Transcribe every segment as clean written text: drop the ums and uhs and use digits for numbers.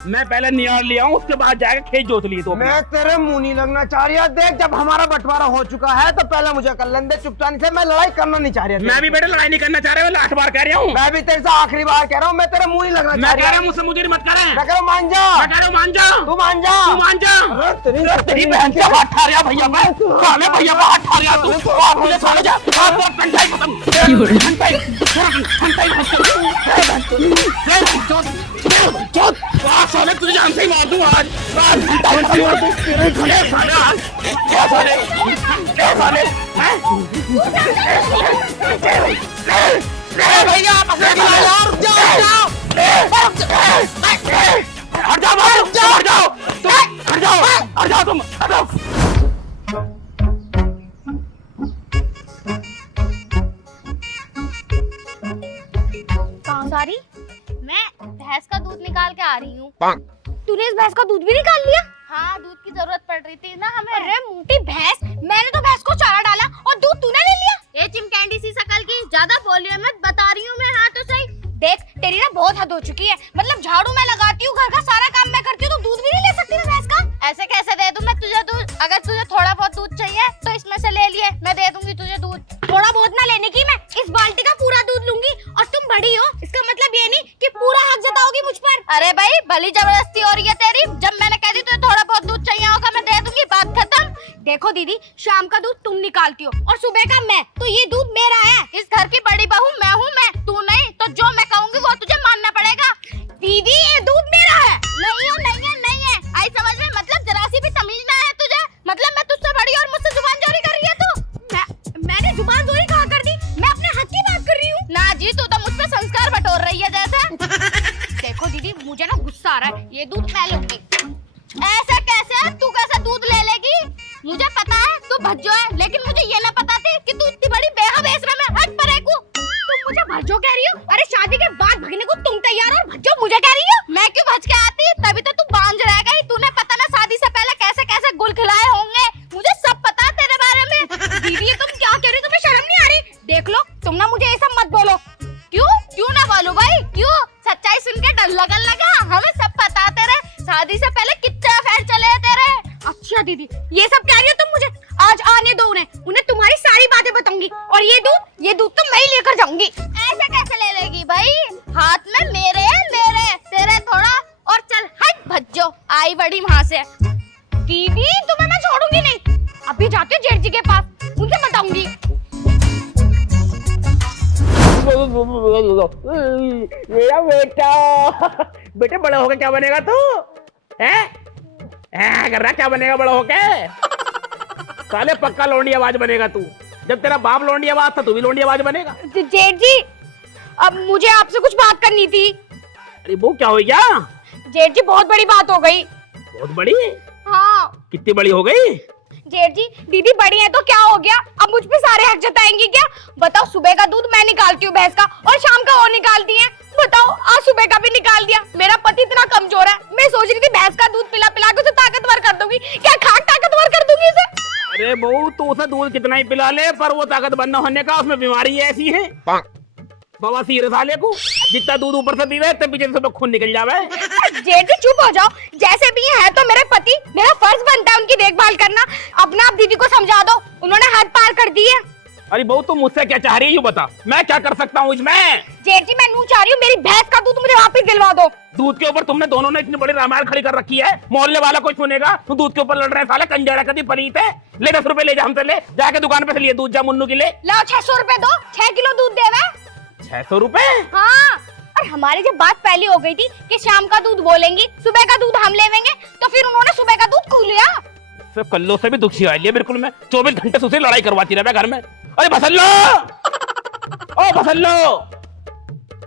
मैं पहले नियार लिया हूँ, उसके बाद जाकर खेत जोत लिए तो मैं तेरे मुंह नहीं लगना चाह रहा। देख, जब हमारा बंटवारा हो चुका है तो पहले मुझे कर लेने दे चुपचानी से। मैं लड़ाई करना नहीं चाह रहा। मैं भी बेटे लड़ाई नहीं करना चाह रहा हूँ, लास्ट बार कह रहा हूँ। मैं भी तेरे से आखिरी बार कह रहा हूँ, मैं तेरे मुंह नहीं लगना चाह रहा। मुझसे मुझे मत करे। मैं कह रहा हूँ मान जा। मैं कह रहा हूँ मान जा। तू मान जा। तू मान जा। तेरी बहन से हाथ ठा रहा भैया मैं, साले भैया का हाथ ठा रहा तू। आप मुझे साले जा, आप पर पंचायत खत्म। साले तुझे जान से ही मार दूं आज। भैया हट जाओ तुम। सॉरी, मैं भैंस का दूध निकाल के आ रही हूँ। तूने इस भैंस का दूध भी निकाल लिया? हाँ, दूध की जरूरत पड़ रही थी ना हमें। अरे मोटी भैंस, मैंने तो भैंस को चारा डाला और दूध तूने ले लिया। ये चिमकैंडी सी शकल की, ज्यादा बोलिए मत, बता रही हूँ मैं। हाँ तो सही। देख, तेरी ना बहुत हद हो चुकी है। मतलब झाड़ू मैं लगाती हूँ, घर का सारा काम मैं करती हूँ, तो दूध भी नहीं ले सकती मैं भैंस का? ऐसे कैसे दे दूँ मैं तुझे दूध? अगर तुझे थोड़ा बहुत दूध चाहिए तो इसमें से ले लिए, मैं दे दूंगी तुझे दूध। थोड़ा बहुत ना लेने की, मैं इस बाल्टी का पूरा दूध लूंगी। और तुम बड़ी हो, इसका मतलब ये नहीं कि पूरा हक जताओगी मुझ पर। अरे भाई, भली जबरदस्ती हो रही है तेरी। जब मैंने कह दी तुझे थोड़ा बहुत दूध चाहिए होगा, मैं दे दूंगी, बात खत्म। देखो दीदी, शाम का दूध तुम निकालती हो और सुबह का मैं, तो ये दूध मेरा है। इस घर की बड़ी बहू मैं हूँ, मैं, तू नहीं। तो जो मैं कहूँगी वो तुझे मानना पड़ेगा। दीदी, ये दूध मेरा है। नहीं है, नहीं है, नहीं है। आई समझ में? मतलब जरा सी भी तमीज ना है तुझे? मतलब मैं तुझसे बड़ी और मुझसे जुबान चोरी कर रही है तू? मैंने जुबान चोरी कहाँ कर दी? मैं अपने हक की बात कर रही हूँ ना जी। तू तो मुझ पे संस्कार बटोर रही है जैसे। देखो दीदी, मुझे ना गुस्सा आ रहा है। ये दूध मैं लूंगी। ऐसा कैसे? तू कैसे दूध ले लेगी? मुझे पता है तू भज्जो है, लेकिन मुझे ये ना पता थी कि तू इतनी बड़ी बेहा बेशरम है। हट पर एकू। तुम मुझे भज्जो कह रही हो? अरे शादी के बाद भगने को तुम तैयार हो और भज्जो मुझे कह रही हो? मैं क्यों भज के आती? तभी तो तू बांझ रह गई। तूने पता ना शादी से पहले कैसे कैसे गुल खिलाए होंगे। मुझे सब पता है तेरे बारे में। दीदी, ये तुम क्या कह रही हो? तुम्हें शर्म नहीं आ रही? देख लो, तुम ना मुझे ये सब मत बोलो। क्यों क्यों ना बोलूं भाई? क्यों? सच्चाई सुन के डर लगन लगा? हमें सब पता है तेरे शादी से पहले कितने अफेयर चले हैं तेरे। अच्छा दीदी, ये सब कह रही हो तुम मुझे? आज आने दो उन्हें तुम्हारी सारी बातें बताऊंगी। और ये दूध तो मैं ही लेकर जाऊंगी। ऐसे कैसे ले लेगी भाई? हाथ में मेरे है, मेरे तेरे थोड़ा। और चल हट भज्जो, आई बड़ी वहां से। दीदी, तुम्हें मैं छोड़ूंगी नहीं। अभी जाती हूँ जेठ जी के पास, उनसे बताऊंगी। मेरा बेटा, बेटे बड़ा होकर क्या बनेगा तू? कर रहा क्या बनेगा बड़ा होके? साले पक्का लौंडी आवाज बनेगा तू। जब तेरा बाप लौंडी आवाज था, तू भी लौंडी आवाज बनेगा। जेठ जी, अब मुझे आपसे कुछ बात करनी थी। अरे वो क्या हो गया? जेठ जी, बहुत बड़ी बात हो गई। बहुत बड़ी? हाँ। कितनी बड़ी हो गई? जेठ जी, दीदी बड़ी है तो क्या हो गया? अब मुझ पे सारे हक जताएंगी क्या? बताओ, सुबह का दूध मैं निकालती हूँ भैंस का और शाम का वो निकालती हैं। बताओ, आज सुबह का भी निकाल दिया। मेरा पति इतना कमजोर है, मैं सोच रही थी भैंस का दूध पिला पिला के उसे ताकतवर कर दूंगी। क्या खाक ताकतवर कर दूंगी उसे? अरे बहू, तू उसे दूध कितना ही पिला ले, पर वो ताकतवर न होने का उसमें बीमारी ऐसी है बवासीर साले को। जितना दूध ऊपर से पीवे तब पीछे से तो खून निकल जावे। जेठ जी चुप हो जाओ। जैसे भी है तो मेरे पति, मेरा फर्ज बनता है उनकी देखभाल करना। अपना आप दीदी को समझा दो, उन्होंने हद पार कर दी है। अरे बहू, तुम मुझसे क्या चाह रही है? बता, मैं क्या कर सकता हूँ इसमें? जेठ जी, मैं यूं चाह रही हूँ मेरी भैंस का दूध मुझे वापस दिलवा दो। दूध के ऊपर तुमने दोनों ने इतनी बड़ी रामायण खड़ी कर रखी है, मोहल्ले वाला कोई सुनेगा? तू दूध के ऊपर लड़ रहे साले, कंजरा कभी पनीत है। ले 10 रुपए ले जा, हमसे ले जाके दुकान पे से लिए दूध, जा मुन्नू की ले। लाओ 600 रुपए दो, 6 किलो दूध देवे। 600 रुपए? हाँ। और हमारी जब बात पहली हो गई थी कि शाम का दूध वो लेंगी, सुबह का दूध हम लेवेंगे, तो फिर उन्होंने सुबह का दूध खो लिया। कल्लो से भी दुखी आ लिया बिल्कुल। मैं 24 घंटे से उसे लड़ाई करवाती रहा घर में। अरे भसल्लो, ओ भसल्लो,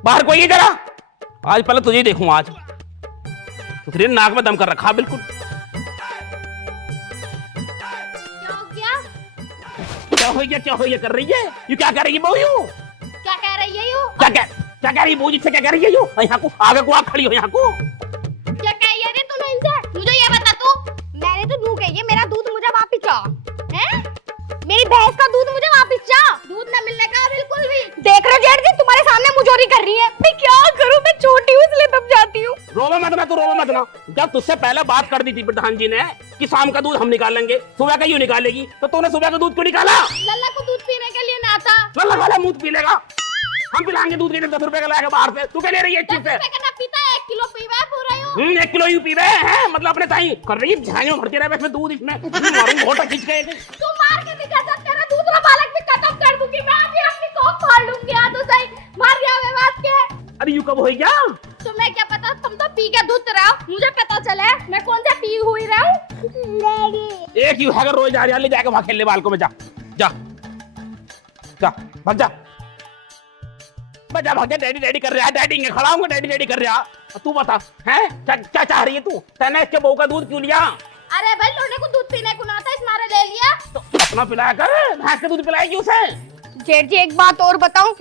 बाहर कोई है जरा। आज पहले तुझे देखूं। आज तुझे नाक में दम कर रखा बिल्कुल। क्या हो गया कर रही है? यू क्या कर रही है बहू? क्या कह रही है यू? क्या कह रही है बहू? जिससे क्या कह रही है यू? यहाँ को आगे को आप खड़ी हो। यहाँ को क्या कह रही है तूने इनसे? मुझे ये बता तू। मैंने तो नू कही है मेरा दूध मुझे वापस चाह। हैं? मेरी भैंस का दूध मुझे वापस चाह। दूध न मिलने का बिल्कुल भी। देख रहे जेठ जी, तुम्हारे सामने मुझोरी कर रही है। मैं क्या करूं? मैं छोटी हूं इसलिए दब जाती हूँ। रोवा मत ना, तू रोवा मत ना। का? जब तुझसे पहले बात कर दी थी प्रधान जी ने कि शाम का दूध हम निकालेंगे, सुबह का यूं निकालेगी, तो तूने सुबह का दूध क्यों निकाला? लल्ला को दूध पीने के लिए ना आता। लल्ला वाला मुंह पी लेगा। हम पिलाएंगे दूध के 10 रुपए का लाएगा बाहर से। तू क्या ले रही है इस चीज से? ना पीता है, 1 किलो पीवा पूरा यूं। 1 किलो यूं पी रहे हैं, मतलब अपने ताई कर रही है, झाइयों भरती रहे इसमें दूध, इसमें मारूंगा घोटा खींच के। तू मार के दिखा सकते तेरा दूसरा बालक भी खत्म कर दूंगी मैं, अभी अपनी कोख फाड़ लूंगी। आ तो सही, मार दिया मैं बात के। अरे यूं कब होई क्या? तुम्हें क्या पता, तुम तो पी के दूध रहे हो, मुझे पता चला है मैं कौन सा पी हुई रहा हूँ। एक यूं है अगर रोज जा रही है, ले जाके वहां खेलने बालकों में जा जा जा, भाग जा। मैं जा भाग जा, डैडी डैडी कर रहा है, डैडी खड़ा हूँ, डैडी डैडी कर रहा। तू बता हैं क्या चाह रही है तू? तैने इसके बहू का दूध क्यों लिया? अरे भाई लोने को दूध पीने को ना था, इस मारे ले लिया। तो अपना पिलाया कर, भैंस का दूध पिलाएगी उसे। जेठ जी एक बात और बताऊं,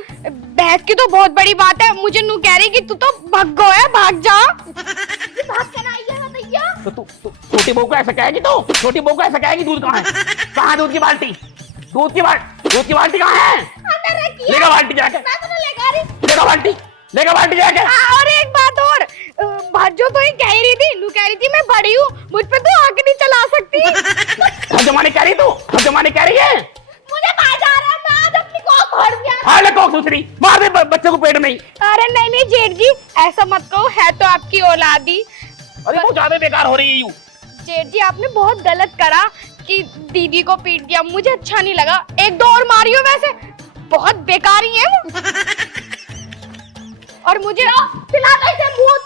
बहस की तो बहुत बड़ी बात है, मुझे नू कह रही कि तू तो भग्गो है, भाग जा। ये भाग कर आई है भैया। तो तू छोटी बहू को ऐसा कहेगी? तो छोटी बहू को ऐसा कहेगी दूध कहाँ है? कहाँ है दूध की बाल्टी? दूध की बाल्टी कहाँ है? अंदर रखी है। लेगा बाल्टी जाके, मैं तो नहीं लेगा रही। लेगा बाल्टी जाके। और एक बात और, भाजो तो ही कह रही थी, नू कह रही थी मैं बड़ी हूँ, मुझ पे तो आग नहीं चला सकती। हम जमाने कह रही तू, हम जमाने कह रही है। मुझे बाज आ रहा है, मैं आज अपनी कोख फाड़ दिया। हाँ ले कोख दूसरी मार दे बच्चे को पेट में ही। अरे नहीं जेठ जी ऐसा मत कहो, है तो आपकी औलादी। अरे वो ज्यादा बेकार हो रही है यूं। जेठ जी आपने बहुत गलत करा कि दीदी को पीट दिया, मुझे अच्छा नहीं लगा। 1-2 और मारियो, वैसे बहुत बेकार ही है वो। और मुझे पिला दो इसे भूत।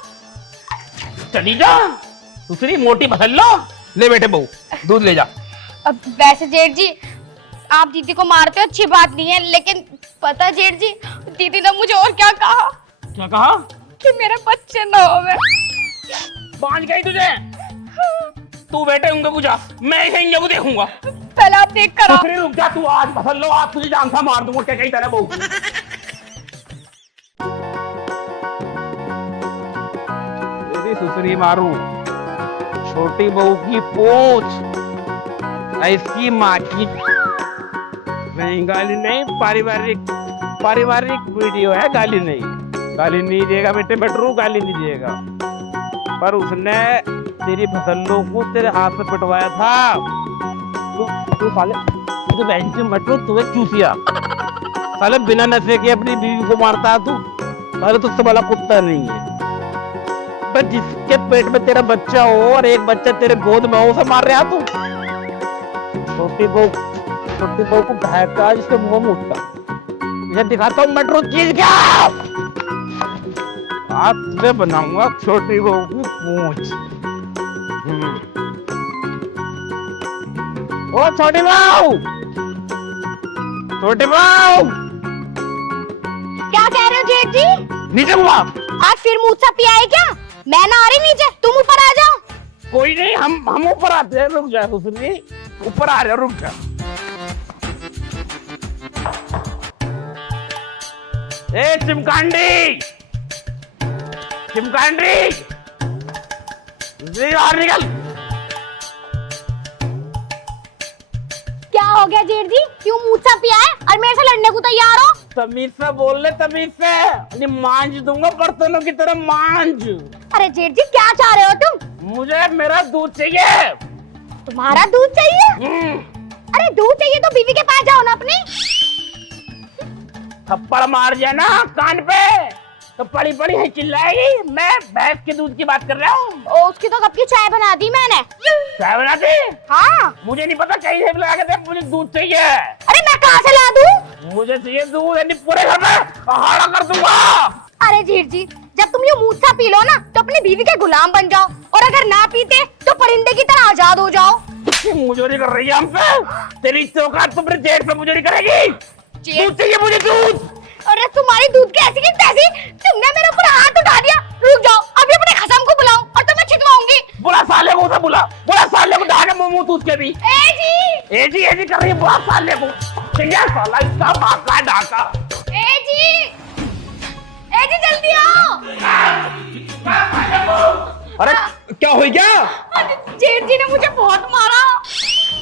चली जा, दूसरी मोटी भसल लो। ले बेटे बहू दूध ले जा। अब वैसे जेठ जी आप दीदी को मारते हो अच्छी बात नहीं है, लेकिन पता जेठ जी दीदी ने मुझे और क्या कहा? क्या कहा? कि मेरे बच्चे ना होवे। बांझ गई तुझे? तू बेटे उनका पूछा, मैं इसे इंगे को देखूंगा। पहले आप देख कर आओ। दूसरी रुक जा, तू आज भसल लो, आज तुझे जान सा मार दूंगा क्या कही तरह बहू। तेरी सुसरी मारू, छोटी बहू की पोछ, इसकी माँ की नहीं, गाली नहीं, पारिवारिक वीडियो है, गाली नहीं देगा बेटे, बेटरू गाली नहीं देगा। पर उसने तेरी फसलों को तेरे हाथ से पिटवाया था। तू साले तो बहन से मटरू तुम्हें चूसिया साले, बिना नशे के अपनी बीवी को मारता है तू। साले तुझसे बड़ा कुत्ता नहीं है। पर जिसके पेट में तेरा बच्चा हो और एक बच्चा तेरे गोद में हो, उसे मार रहा तू। छोटी बहू को बहका जिसके मुंह में उठता, ये दिखाता हूँ मेट्रो चीज क्या। आज तुझे बनाऊंगा छोटी बहू की पूंछ। ओ छोटी बहू, क्या कह रहे हो जेठ जी? नीचे हुआ। आज फिर मुझसे पिया है क्या? मैं ना आ रही नीचे, तुम ऊपर आ जाओ। कोई नहीं, हम ऊपर आते हैं, रुक जा सुसरी, ऊपर आ रहे, रुक जा। ए चिमकांडी, बाहर निकल। क्या हो गया जेठ जी, क्यों मुझसे पिया है और मेरे से लड़ने को तैयार हो? तमीज से बोल ले, तमीज से। मांझ दूंगा बर्तनों की तरह, मांझ। अरे जेठ जी क्या चाह रहे हो तुम? मुझे मेरा दूध चाहिए। तुम्हारा दूध चाहिए? अरे दूध चाहिए तो बीवी के पास जाओ ना अपनी। थप्पड़ मार दिया ना कान पे तो पड़ी है चिल्लाएगी। मैं भैंस के दूध की बात कर रहा हूँ। उसकी तो कब की चाय बना दी मैंने। चाय बना दी? हाँ। मुझे नहीं पता कहीं से बुला के दे, मुझे दूध चाहिए। अरे मैं कहाँ से ला दूँ? मुझे चाहिए दूध, यानी पूरे घर में हाड़ा कर दूंगा। अरे जेठ जी जब तुम ये मूसा पी लो ना तो अपनी बीवी के गुलाम बन जाओ, और अगर ना पीते तो परिंदे की तरह आजाद हो जाओ। मुझे कर रही है हमसे, तेरी औकात तुमने जेठ पे मुझे करेगी। दूध चाहिए मुझे, दूध। अरे तुम्हारी दूध की ऐसी की तैसी, तुमने मेरे ऊपर हाथ उठा दिया। रुक जाओ, अभी अपने खसम को बुलाओ और तुम्हें छिटवाऊंगी। बुला साले को, उसे बुला साले को, ढाके मुंह दूध के भी। ए जी कर रही है, बुला साले को। चाहिए साला इसका बाका डाका। ए जी जल्दी आओ। अरे क्या हो गया? जेठ जी ने मुझे बहुत मारा।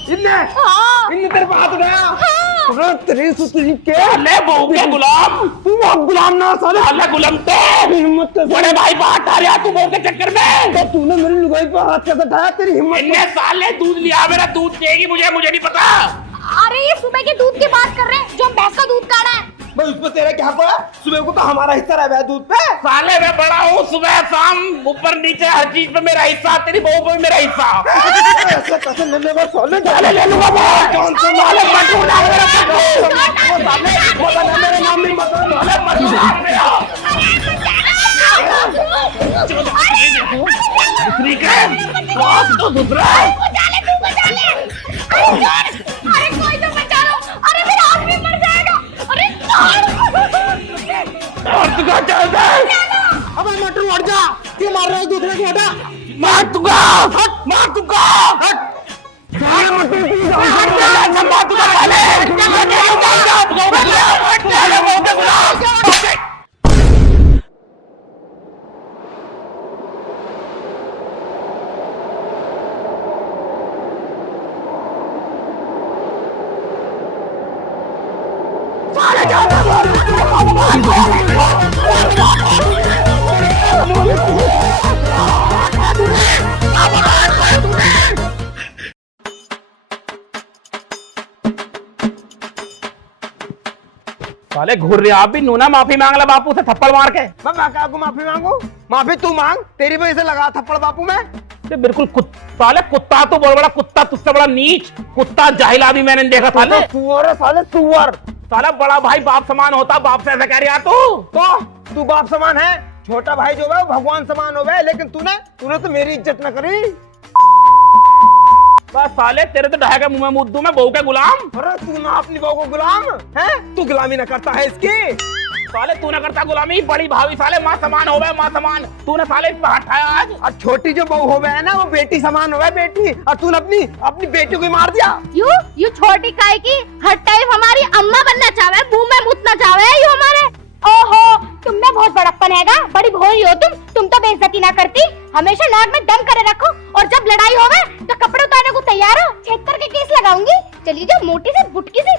इनने हाँ। तेरे पे हाथ उठाया? हाँ। अरे तेरी सुतरी के साले बहू के गुलाम, तू अब गुलाम ना साले साले गुलाम थे। हिम्मत कैसे बड़े भाई बात आ रहा तू बहू के चक्कर में। तो तूने मेरी लुगाई पे हाथ कैसे उठाया? तेरी हिम्मत इनने साले दूध लिया, मेरा दूध देगी मुझे नहीं पता। अरे ये सुबह के दूध की बात कर रहे हैं जो हम भैंस का दूध काढ़ा है। भाई उसमें तेरा क्या पड़ा? सुबह को तो हमारा हिस्सा रहा है दूध पे। साले मैं बड़ा हूँ, सुबह शाम ऊपर नीचे हर चीज पे मेरा हिस्सा, तेरी बहू पे भी मेरा हिस्सा। ऐसे कैसे ले लेगा साले? साले ले लूंगा मैं। कौन सा साले मत उड़ा मेरा पट्टू। साले मेरे नाम नहीं बता। साले मत उड़ा मेरा। ठीक है, तो दूसरा। अरे कोई तो बचा लो। अरे मेरा आदमी मर जाएगा। अरे और तू कहाँ चलता है? अबे मटरू हट जा, क्यों मार रहा है दूसरे को? हटा, मार दूंगा, मार दूंगा। साले मटरू की जान हट जा, मार दूंगा साले। साले घूर रहे आप भी। नूना माफी मांग ला बापू से थप्पड़ मार के। मैं क्या को माफी मांगू? माफी तू मांग, तेरी वजह से लगा थप्पड़ बापू में। ये बिल्कुल साले कुत्ता तो बहुत बड़ा कुत्ता, तुझसे बड़ा नीच कुत्ता जाहिल आदमी मैंने देखा। साले सुअर है साले, सुअर। साला बड़ा भाई बाप समान होता, बाप से ऐसा कह रहा तू। तू बाप समान है, छोटा भाई जो है भगवान समान हो गए, लेकिन तूने तो मेरी इज्जत न करी। बस साले तेरे तो ढहा के मुंह में मुद्दू में बहू के गुलाम। अरे तू ना अपनी बहू को गुलाम है? तू गुलामी ना करता है इसकी? साले तू ना करता गुलामी, बड़ी भाभी साले माँ समान हो गए, माँ समान। तूने साले इस पर हटाया आज। और छोटी जो बहू हो गए है ना, वो बेटी समान हो गए, बेटी। और तूने अपनी बेटी को ही मार दिया। यू छोटी काय की हर टाइम हमारी अम्मा बनना चाहे, मुंह में मुतना चाहे यू हमारे। ओहो, तुमने बहुत बड़प्पन हैगा, बड़ी भोली हो तुम तो बेइज्जती ना करती। हमेशा नाक में दम करे रखो, और जब लड़ाई होवे तो कपड़े उतारने को तैयार हो। छेतर के केस लगाऊंगी। चली जाओ मोटी से बुटकी से।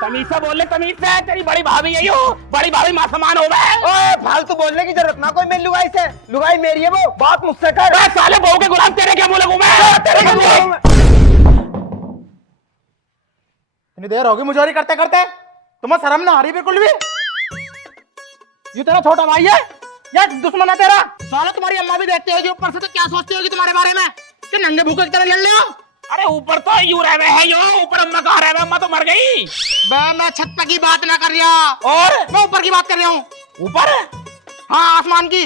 तमीज से बोल ले, तमीज से। तेरी बड़ी भाभी यही हो, बड़ी भाभी माँ समान हो गए। ओए फालतू बोलने की जरूरत ना कोई मेरी लुगाई से। लुगाई मेरी है, वो बात मुझसे कर। साले बहू के गुलाम तेरे क्या बोले मैं? तेरे क्या बोले? इतनी देर होगी मुजोरी करते करते, तुम्हें शर्म ना आ रही बिल्कुल भी? ये तेरा छोटा भाई है या दुश्मन है तेरा? साला तुम्हारी अम्मा भी देखती होगी ऊपर से, तो क्या सोचती होगी तुम्हारे बारे में कि नंगे भूखे की तरह लड़ ले हो? अरे ऊपर तो यूं रह गए है, यो ऊपर अम्मा कहाँ रह गए? अम्मा तो मर गई। मैं छत पे की बात ना कर रहा, और मैं ऊपर की बात कर रहा हूँ। ऊपर? हाँ, आसमान की।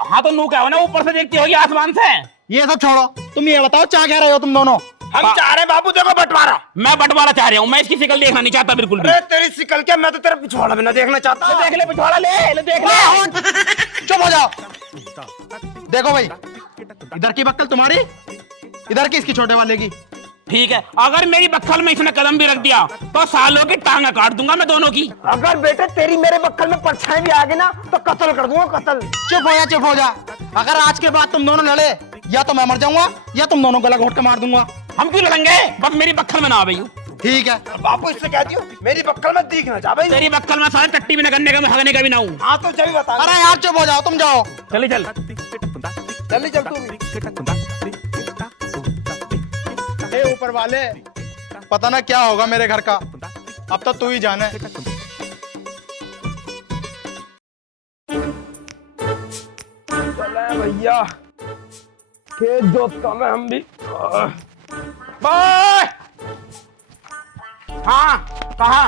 हाँ तो नू क्या हो ना, ऊपर से देखती होगी आसमान से। ये सब छोड़ो, तुम ये बताओ क्या कह रहे हो तुम दोनों? हम चाह रहे बाबू देखो बंटवारा। मैं बंटवारा चाह रहा हूँ, मैं इसकी शिकल देखना नहीं चाहता बिल्कुल भी। अरे तेरी शिकल क्या, मैं तो तेरा पिछवाड़ा भी ना देखना चाहता। देख ले पिछवाड़ा, ले देख ले। चुप हो जाओ। देखो भाई, इधर की बक्कल तुम्हारी, इधर की इसकी छोटे वाले की। ठीक है, अगर मेरी बक्खल में इसने कदम भी रख दिया तो सालों की टांगा काट दूंगा मैं दोनों की। अगर बेटे तेरी मेरे बक्कल में परछाई भी आ गई ना, तो कत्ल कर दूंगा, कत्ल। चुप हो जा। अगर आज के बाद तुम दोनों लड़े, या तो मैं मर जाऊंगा या तुम दोनों गला घोट के मार दूंगा। हम क्यों लड़ेंगे? बस मेरी बक्खल में ना आ गई। ठीक है, बापू इससे कह दियो मेरी बक्कल में दिखना जा भाई। तेरी बक्खल में सारे टट्टी भी न करने का, मैं हगने का भी ना हूँ। हाँ तो जब बता। अरे यार चुप हो जाओ, तुम जाओ। चल जल्दी चल तू भी। हे ऊपर वाले, पता ना क्या होगा मेरे घर का, अब तो तू ही जाने। चले भैया, खेत जोत का मैं हम भी। बाय। हाँ कहा?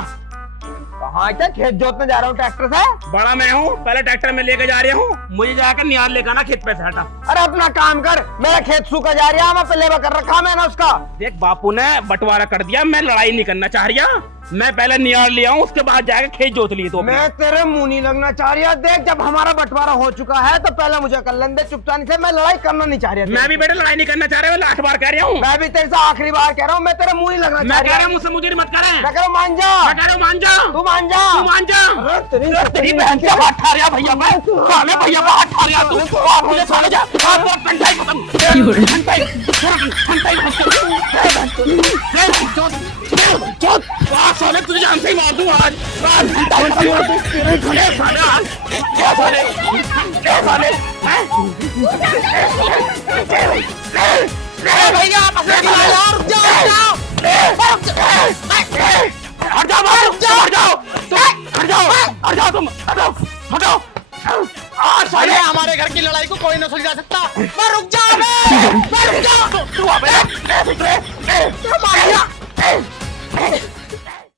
कहाँ क्या खेत जोतने जा रहा हूँ ट्रैक्टर से? बड़ा मैं हूँ, पहले ट्रैक्टर में लेके जा रहा हूँ, मुझे जाकर निहार लेकर आना खेत पे से हटा। अरे अपना काम कर, मेरा खेत सूखा जा रहा है, मैं पहले कर रखा मैंने उसका। देख बापू ने बंटवारा कर दिया, मैं लड़ाई नहीं करना चाह रहा। मैं पहले निहार लिया हूँ, उसके बाद जाकर खेत जोत लिए। तो मैं तेरे मुंह नहीं लगना चाह रहा। देख जब हमारा बंटवारा हो चुका है तो पहले मुझे कर लेने दे चुपचाप से। मैं लड़ाई करना नहीं चाह रहा। मैं भी बेटा लड़ाई नहीं करना चाह रहा, मैं 8 बार कह रहा हूँ। मैं भी तेरे से आखिरी बार कह रहा हूँ, मैं तेरे मुंह नहीं लगना मैं चाह कह रहा। रहा हूँ मुझसे मुझे मत करें। मैं कह रहा हूँ मान जा। मैं कह रहा हूँ मान जा। तू मान जा। तू मान जा। तेरी बहन से हाथ ठा रहा भैया, मैं साले भैया को हाथ ठा रहा तू। आप मुझे साले जा हाथ पर घंटा ही खत्म। घंटा ही साले जान से ही मार दूं आज क्या साले हैं? भैया आपस में खिला यार, रुक जाओ हट जाओ हट जाओ तुम हटाओ अरे हमारे घर की लड़ाई को कोई न सुलझा सकता। मैं रुक जाओ तू